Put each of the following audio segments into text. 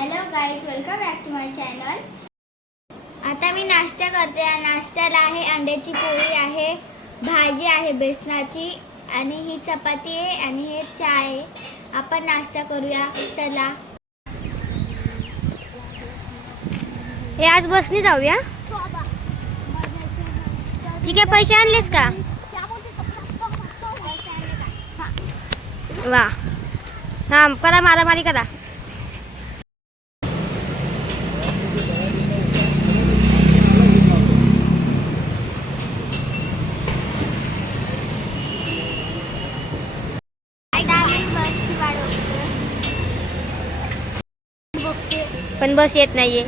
Hello guys welcome back to my channel आता मी नाश्ता करते. नाश्त्याला आहे अंड्याची पोळी आहे भाजी आहे बेसनाची आणि ही चपाती आहे आणि हे चहा आहे. आपण नाश्ता करूया. चला. हे आज बसने जाऊया. ठीक आहे पैसे आणलेस का? वा. हा करा मारामारी करा आता आम्ही बसची वाट बघते पण बस येत नाहीये.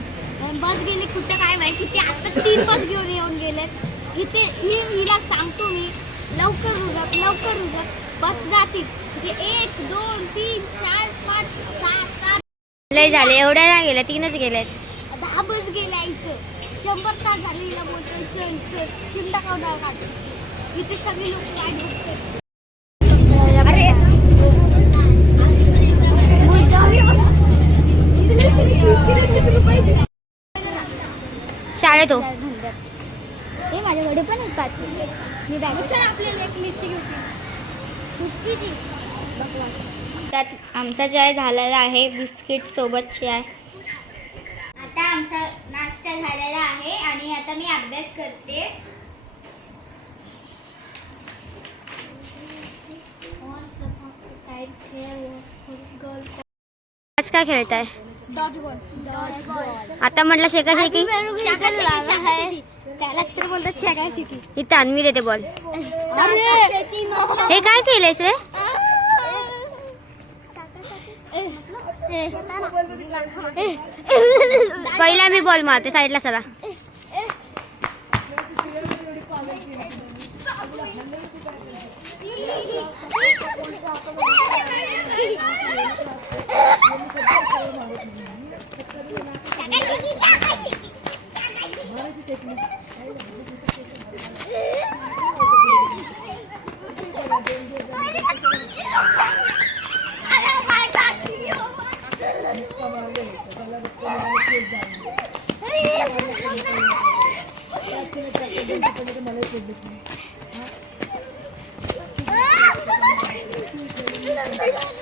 बस गेली कुठं काय माहिती? ते आता तीन बस घेऊन येऊन गेलेत. इथे ही हिला सांगतो मी लवकर उरक लवकर उरक बस जातील. एक दोन तीन चार पाच सहा सात. लय झाले एवढ्या नाही गेल्या तीनच गेल्यात दहा बस गेल्या इथं. शंभर तास झाले हिला बोलतो चल चल चिंता काढा काढतो इथे सगळी लोक वाट बघतात. शाळेत हो हे माझ्याकडे पण एक पाच मी त्यात आमचा चाय झालेला आहे बिस्किट सोबत चाय आता आमचा नाश्ता झालेला आहे आणि आता मी अभ्यास करते. आज काय खेळताय? आता म्हटलं शेका शेकी त्यालाच तर बोलतात शेका शेकी ही तानवी देते बॉल हे काय केलंयस रे? पहिला मी बॉल मारते साईडला चला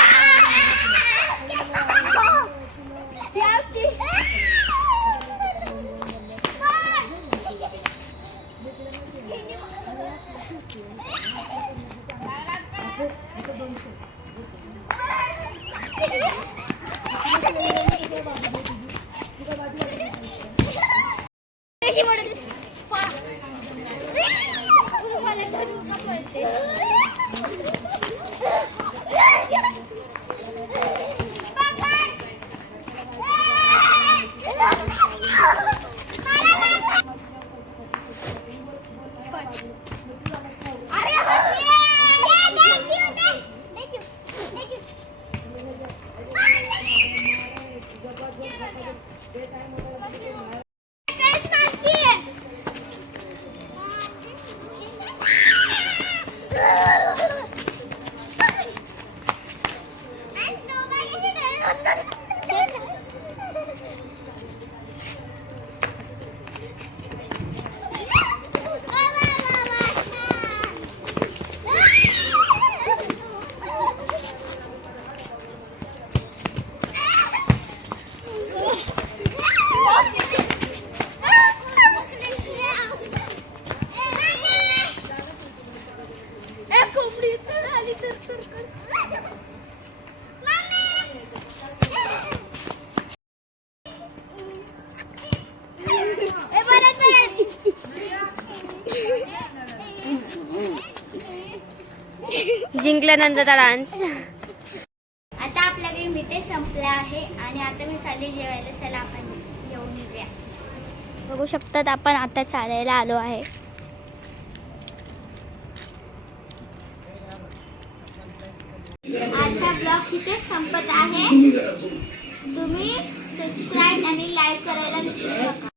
私もらです。जिंकल्यानंतरचा डान्स आता आपला गेम इथे संपला आहे आणि आता मी चालले जेवायला. चला आपण येऊन येऊया. बघू शकतात आपण आता चालायला आलो आहे. ब्लॉग इथेच संपत आहे. तुम्ही सबस्क्राईब आणि लाईक करायला विसरू